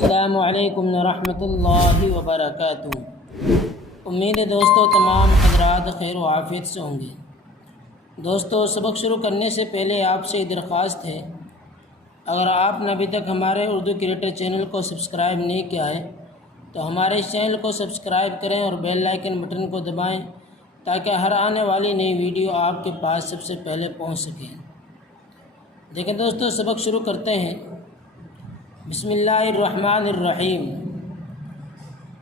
السلام علیکم ورحمۃ اللہ وبرکاتہ۔ امید ہے دوستو تمام حضرات خیر و عافیت سے ہوں گے۔ دوستو سبق شروع کرنے سے پہلے آپ سے درخواست ہے، اگر آپ نے ابھی تک ہمارے اردو کریٹر چینل کو سبسکرائب نہیں کیا ہے تو ہمارے اس چینل کو سبسکرائب کریں اور بیل آئیکن بٹن کو دبائیں تاکہ ہر آنے والی نئی ویڈیو آپ کے پاس سب سے پہلے پہنچ سکے۔ دیکھیں دوستو سبق شروع کرتے ہیں۔ بسم اللہ الرحمن الرحیم۔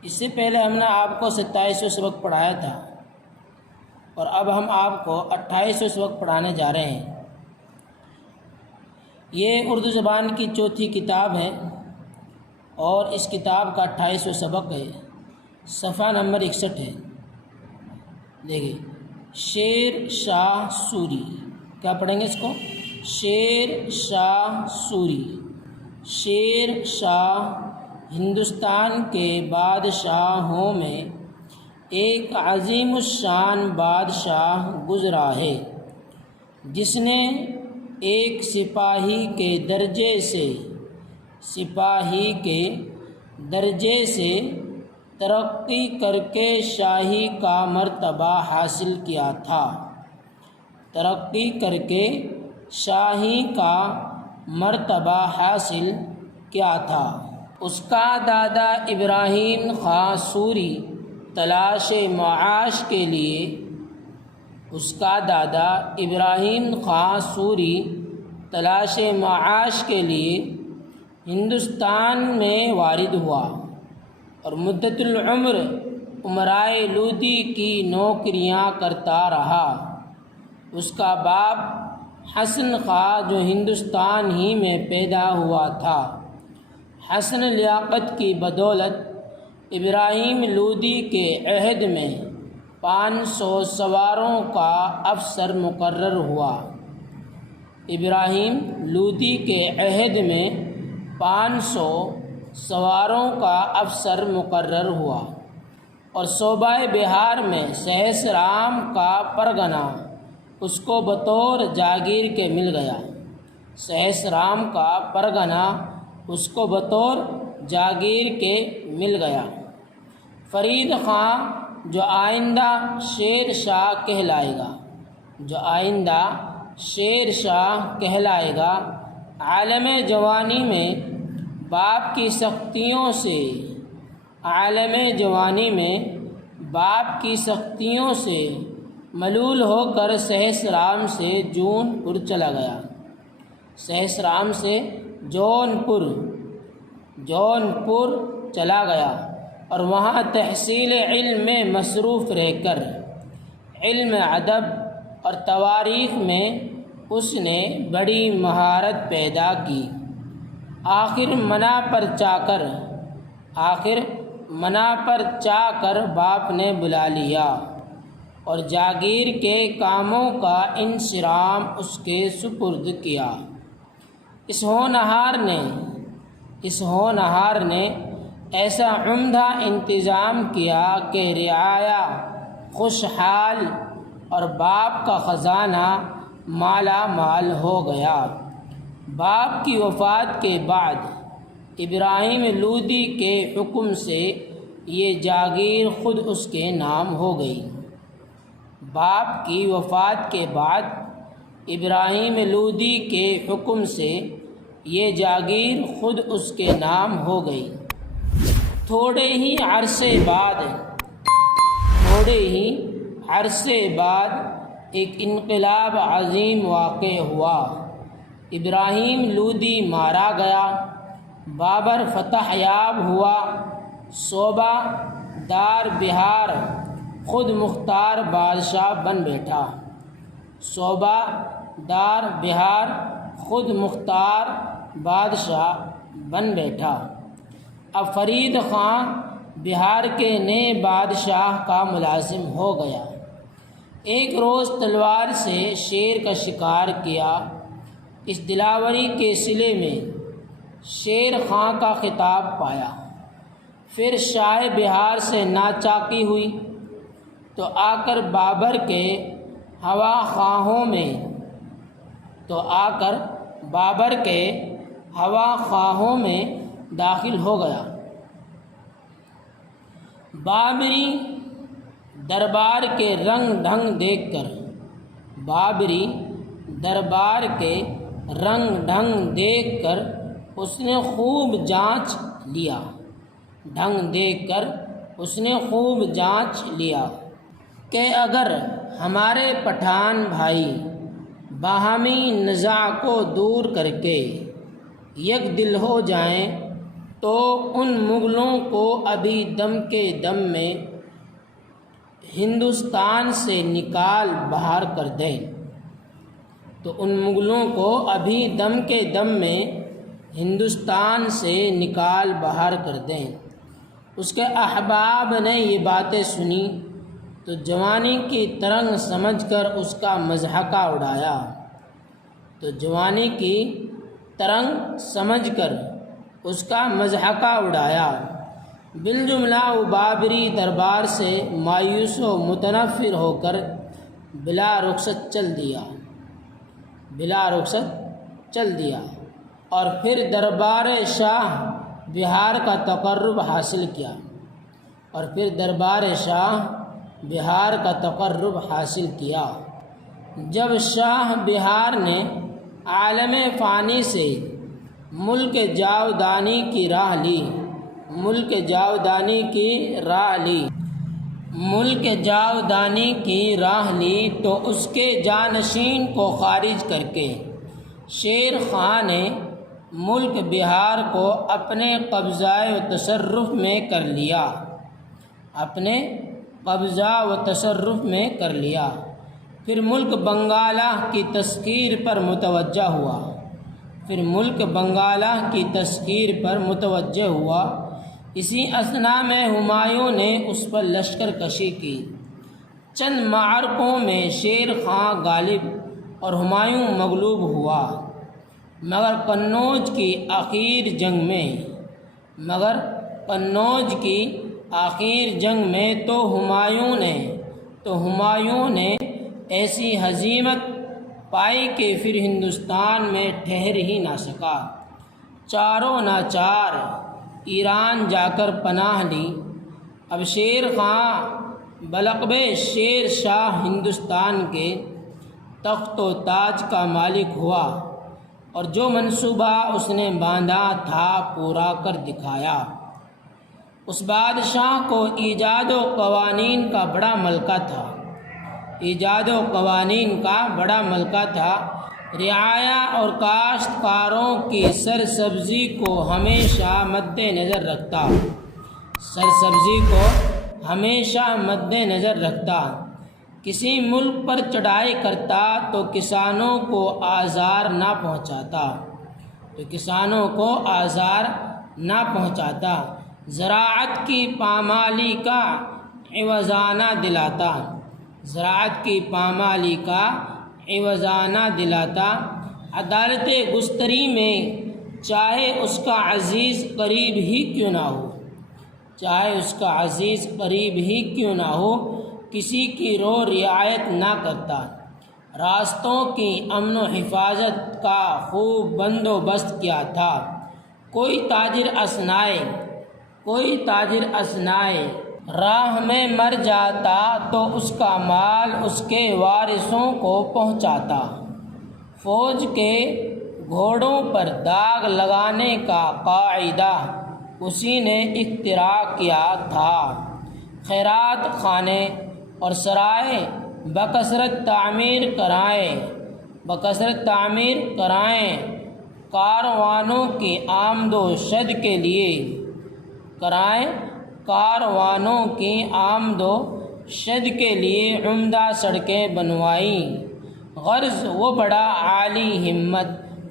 اس سے پہلے ہم نے آپ کو 27واں سبق پڑھایا تھا اور اب ہم آپ کو 28واں سبق پڑھانے جا رہے ہیں۔ یہ اردو زبان کی چوتھی کتاب ہے اور اس کتاب کا 28واں سبق ہے، صفحہ نمبر 61 ہے۔ دیکھیے، شیر شاہ سوری، کیا پڑھیں گے اس کو؟ شیر شاہ سوری۔ شیر شاہ ہندوستان کے بادشاہوں میں ایک عظیم الشان بادشاہ گزرا ہے جس نے ایک سپاہی کے درجے سے ترقی کر کے شاہی کا مرتبہ حاصل کیا تھا۔ اس کا دادا ابراہیم خاں سوری تلاش معاش کے لیے ہندوستان میں وارد ہوا اور مدت العمر امرائے لودھی کی نوکریاں کرتا رہا۔ اس کا باپ حسن خاں جو ہندوستان ہی میں پیدا ہوا تھا، حسن لیاقت کی بدولت ابراہیم لودھی کے عہد میں 500 سواروں کا افسر مقرر ہوا۔ ابراہیم لودھی کے عہد میں 500 سواروں کا افسر مقرر ہوا اور صوبہ بہار میں سہسرام کا پرگنہ اس کو بطور جاگیر کے مل گیا۔ فرید خاں جو آئندہ شیر شاہ کہلائے گا، عالم جوانی میں باپ کی سختیوں سے ملول ہو کر سہسرام سے جونپور چلا گیا اور وہاں تحصیل علم میں مصروف رہ کر علم ادب اور تواریخ میں اس نے بڑی مہارت پیدا کی۔ آخر منا پر چا کر باپ نے بلا لیا اور جاگیر کے کاموں کا انصرام اس کے سپرد کیا۔ اس ہونہار نے ایسا عمدہ انتظام کیا کہ رعایا خوشحال اور باپ کا خزانہ مالا مال ہو گیا۔ باپ کی وفات کے بعد ابراہیم لودھی کے حکم سے یہ جاگیر خود اس کے نام ہو گئی۔ تھوڑے ہی عرصے بعد ایک انقلاب عظیم واقع ہوا۔ ابراہیم لودھی مارا گیا، بابر فتح یاب ہوا، صوبہ دار بہار خود مختار بادشاہ بن بیٹھا۔ اب فرید خاں بہار کے نئے بادشاہ کا ملازم ہو گیا۔ ایک روز تلوار سے شیر کا شکار کیا۔ اس دلاوری کے صلے میں شیر خاں کا خطاب پایا۔ پھر شاہ بہار سے ناچاکی ہوئی تو آ کر بابر کے ہوا خواہوں میں داخل ہو گیا۔ بابری دربار کے رنگ ڈھنگ دیکھ کر بابری دربار کے رنگ ڈھنگ دیکھ کر اس نے خوب جانچ لیا کہ اگر ہمارے پٹھان بھائی باہمی نزاع کو دور کر کے یک دل ہو جائیں تو ان مغلوں کو ابھی دم کے دم میں ہندوستان سے نکال باہر کر دیں ہندوستان سے نکال باہر کر دیں۔ اس کے احباب نے یہ باتیں سنی تو جوانی کی ترنگ سمجھ کر اس کا مضحکہ اڑایا۔ بالجملہ وہ بابری دربار سے مایوس و متنفر ہو کر بلا رخصت چل دیا اور پھر دربار شاہ بہار کا تقرب حاصل کیا۔ جب شاہ بہار نے عالم فانی سے ملک جاودانی کی راہ لی تو اس کے جانشین کو خارج کر کے شیر خان نے ملک بہار کو اپنے قبضہ و تصرف میں کر لیا۔ پھر ملک بنگالہ کی تسخیر پر متوجہ ہوا۔ اسی اثنا میں ہمایوں نے اس پر لشکر کشی کی۔ چند معرکوں میں شیر خان غالب اور ہمایوں مغلوب ہوا، مگر قنوج کی آخر جنگ میں تو ہمایوں نے ایسی ہزیمت پائی کہ پھر ہندوستان میں ٹھہر ہی نہ سکا۔ چاروں ناچار ایران جا کر پناہ لی۔ اب شیر خان بلقب شیر شاہ ہندوستان کے تخت و تاج کا مالک ہوا اور جو منصوبہ اس نے باندھا تھا پورا کر دکھایا۔ اس بادشاہ کو ایجاد و قوانین کا بڑا ملکہ تھا۔ رعایا اور کاشتکاروں کی سرسبزی کو ہمیشہ مد نظر رکھتا۔ کسی ملک پر چڑھائی کرتا تو کسانوں کو آزار نہ پہنچاتا، زراعت کی پامالی کا عوضانہ دلاتا، عدالت گستری میں چاہے اس کا عزیز قریب ہی کیوں نہ ہو کسی کی رعایت نہ کرتا۔ راستوں کی امن و حفاظت کا خوب بندوبست کیا تھا۔ کوئی تاجر اسنائے راہ میں مر جاتا تو اس کا مال اس کے وارثوں کو پہنچاتا۔ فوج کے گھوڑوں پر داغ لگانے کا قاعدہ اسی نے اختراع کیا تھا۔ خیرات خانے اور سرائے بکثرت تعمیر کرائیں، کاروانوں کی آمد و شد کے لیے عمدہ سڑکیں بنوائیں۔ غرض وہ بڑا عالی ہمت،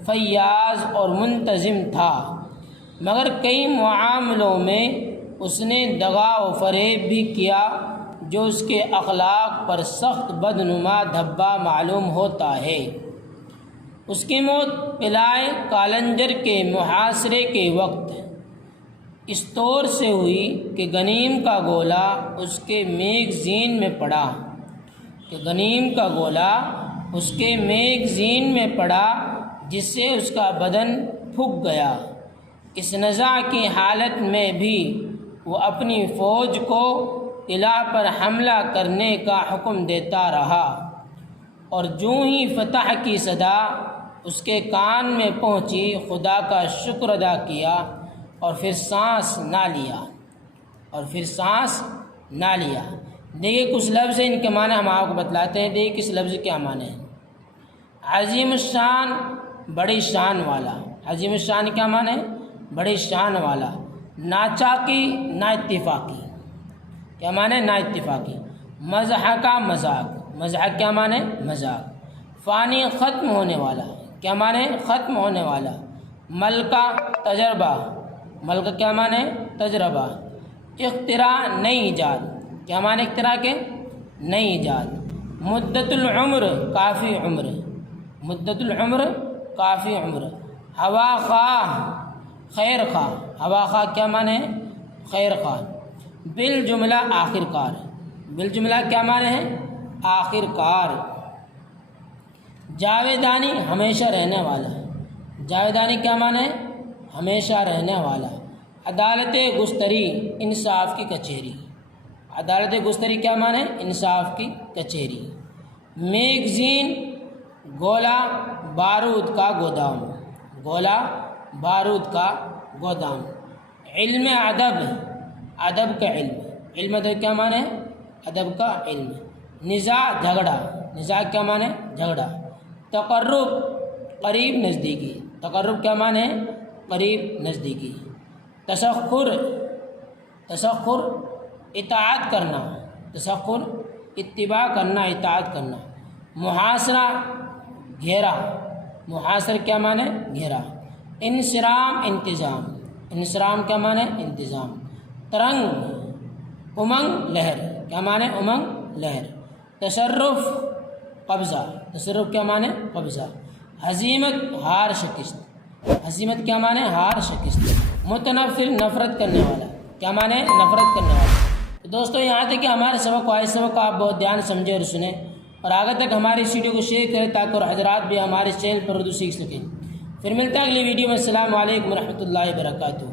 فیاض اور منتظم تھا، مگر کئی معاملوں میں اس نے دغا و فریب بھی کیا جو اس کے اخلاق پر سخت بدنما دھبا معلوم ہوتا ہے۔ اس کی موت قلعہ کالنجر کے محاصرے کے وقت اس طور سے ہوئی کہ غنیم کا گولہ اس کے میگزین میں پڑا، جس سے اس کا بدن پھک گیا۔ اس نزاع کی حالت میں بھی وہ اپنی فوج کو قلعہ پر حملہ کرنے کا حکم دیتا رہا، اور جوں ہی فتح کی صدا اس کے کان میں پہنچی خدا کا شکر ادا کیا اور پھر سانس نہ لیا۔ دیکھیے کچھ لفظ ان کے معنی ہم آپ کو بتلاتے ہیں۔ دیکھیے کس لفظ کیا معنی ہے۔ عظیم الشان، بڑی شان والا۔ عظیم الشان کیا معنی ہے؟ بڑی شان والا۔ ناچاکی، نا اتفاقی، کیا معنی ہے؟ نا اتفاقی۔ مزح کا مذاق، مزاح کیا معنی ہے؟ مذاق۔ فانی، ختم ہونے والا، کیا معنی ہے؟ ختم ہونے والا۔ ملکہ، تجربہ، ملکہ کیا معنی ہے؟ تجربہ۔ اختراع، نئی ایجاد، کیا معنی اختراع کے؟ نئی ایجاد۔ مدت العمر، کافی عمر، مدت العمر کافی عمر۔ ہوا خواہ، خیر خواہ، ہوا خواہ کیا معنی ہے؟ خیر خواہ۔ بالجملہ، آخر کار، بالجملہ کیا معنی ہے؟ آخر کار۔ جاویدانی، ہمیشہ رہنے والا، جاویدانی کیا معنی ہے؟ ہمیشہ رہنے والا۔ عدالت گستری، انصاف کی کچہری، عدالت گستری کیا معنی ہے؟ انصاف کی کچہری۔ میگزین، گولہ بارود کا گودام، گولہ بارود کا گودام۔ علم ادب، ادب کا علم، علم ادب کیا معنی ہے؟ ادب کا علم۔ نزاع، جھگڑا، نزاع کیا معنی ہے؟ جھگڑا۔ تقرب، قریب نزدیکی، تقرب کیا معنی ہے؟ قریب نزدیکی۔ تسخر، تسخر اطاعت کرنا، تسخر اتباع کرنا، اطاعت کرنا۔ محاصرہ، گھیرا، محاصر کیا معنی ہے؟ گھیرا۔ انصرام، انتظام، انصرام کیا معنی ہے؟ انتظام۔ ترنگ، امنگ، لہر، کیا معنی ہے؟ امنگ، لہر۔ تصرف، قبضہ، تصرف کیا معنی ہے؟ قبضہ۔ ہزیمت، ہار شکست، ہزیمت کیا معنی ہے؟ ہار شکست۔ متنفر، نفرت کرنے والا، کیا معنی ہے؟ نفرت کرنے والا۔ تو دوستو یہاں تک کہ ہمارے سبق کو آج سبق کو آپ بہت دھیان سمجھے اور سنیں، اور آگے تک ہماری اس ویڈیو کو شیئر کریں تاکہ اور حضرات بھی ہمارے چینل پر اردو سیکھ سکیں۔ پھر ملتا ہے اگلی ویڈیو میں۔ السلام علیکم ورحمۃ اللہ وبرکاتہ۔